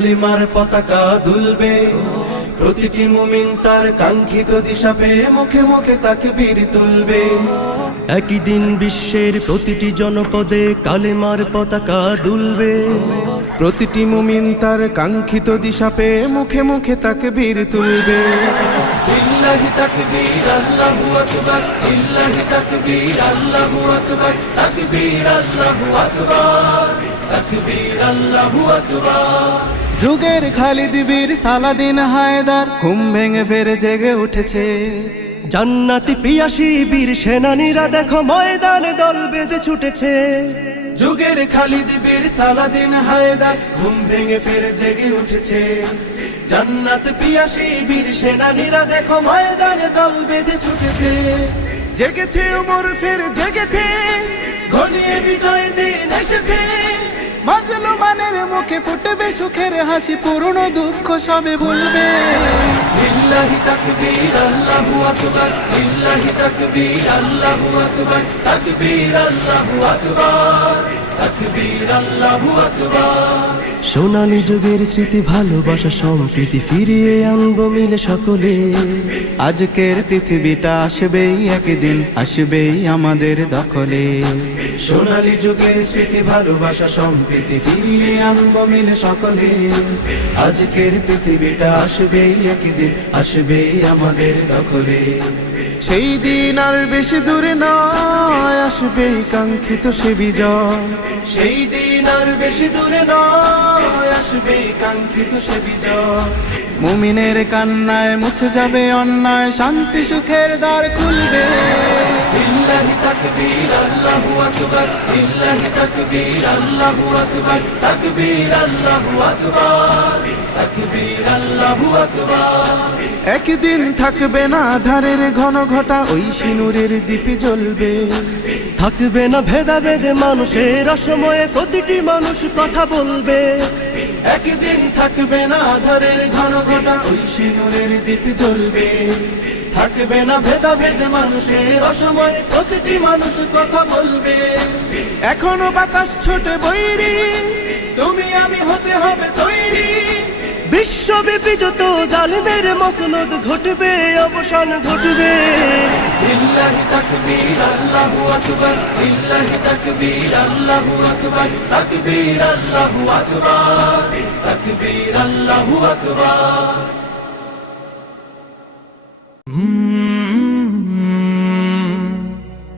কালিমার পতাকা দুলবে, প্রতিটি মুমিন তার কাঙ্ক্ষিত দিশা পেয়ে মুখে মুখে তাকবীর তুলবে। একই দিন বিশ্বের প্রতিটি জনপদে কালেমার পতাকা দুলবে। প্রতিটি মুমিন তার কাঙ্ক্ষিত দিশা পেয়ে মুখে মুখে তাকবীর তুলবে। লিল্লাহি তাকবীর আল্লাহু আকবার, লিল্লাহি তাকবীর আল্লাহু আকবার, তাকবীর আল্লাহু আকবার, তাকবীর আল্লাহু আকবার। যুগের খালিদ বীর সালাদিন হায়দার ঘুম ভেঙে ফেরে জেগে উঠেছে। জান্নাতি পিয়াসী বীর সেনানীরা দেখো ময়দানে দল বেঁধে ছুটেছে। যুগের খালিদ বীর সালাদিন হায়দার ঘুম ভেঙে ফেরে জেগে উঠেছে। জান্নাত পিয়াসী বীর সেনানীরা দেখো ময়দানে দল বেঁধে ছুটেছে। জেগেছে ওমর ফের জেগেছে, ঘনিয়ে বিজয় দিন এসেছে। মাজলুমানের মুখে ফুটবে সুখের হাসি, পুরনো দুঃখ সবে ভুলবে। লিল্লাহি তাকবীর আল্লাহু আকবার, লিল্লাহি তাকবীর আল্লাহু আকবার, তাকবীর আল্লাহু আকবার, তাকবীর আল্লাহু আকবার। সোনালী যুগের স্মৃতি ভালোবাসা সম্প্রীতি ফিরিয়ে আনবো মিলে সকলে। আজকের পৃথিবীটা আসবেই একদিন, আসবেই আমাদের দখলে। সোনালী যুগের স্মৃতি ভালোবাসা সম্প্রীতি ফিরিয়ে আনবো মিলে সকলে। আজকের পৃথিবীটা আসবেই একদিন, আসবেই আমাদের দখলে। সেই দিন আর বেশি দূরে নয়, আসবেই কাঙ্ক্ষিত সে বিজয়। সেই দিন আর বেশি দূরে নয়, আসবেই কাঙ্ক্ষিত সে বিজয়। মুমিনের কান্নায় মুছে যাবে অন্যায়, শান্তি সুখের দ্বার খুলবে। লিল্লাহি তাকবীর আল্লাহু আকবার, লিল্লাহি তাকবীর আল্লাহু আকবার, তাকবীর আল্লাহু আকবার, তাকবীর আল্লাহু আকবার। একদিন থাকবে না আধারের ঘন ঘটা, ওই সিনুরের দীপে জ্বলবে। থাকবে না ভেদাভেদে মানুষের অসময়ে প্রতিটি মানুষ কথা বলবে। একদিন থাকবে না আধারের ঘন ঘটা, ওই সিনুরের দীপে জ্বলবে। থাকবে না ভেদাভেদ মানুষের অসময়, প্রতিটি মানুষ কথা বলবে। এখনো বাতাস ছোটে বৈরী, তুমি আমি হতে হবে তৈরি। বিশ্বব্যাপী যত জালিমের মসনদ ঘটবে, অবসান ঘটবে। লিল্লাহি তাকবীর আল্লাহু আকবার, লিল্লাহি তাকবীর আল্লাহু আকবার, তাকবীর আল্লাহু আকবার, তাকবীর আল্লাহু আকবার।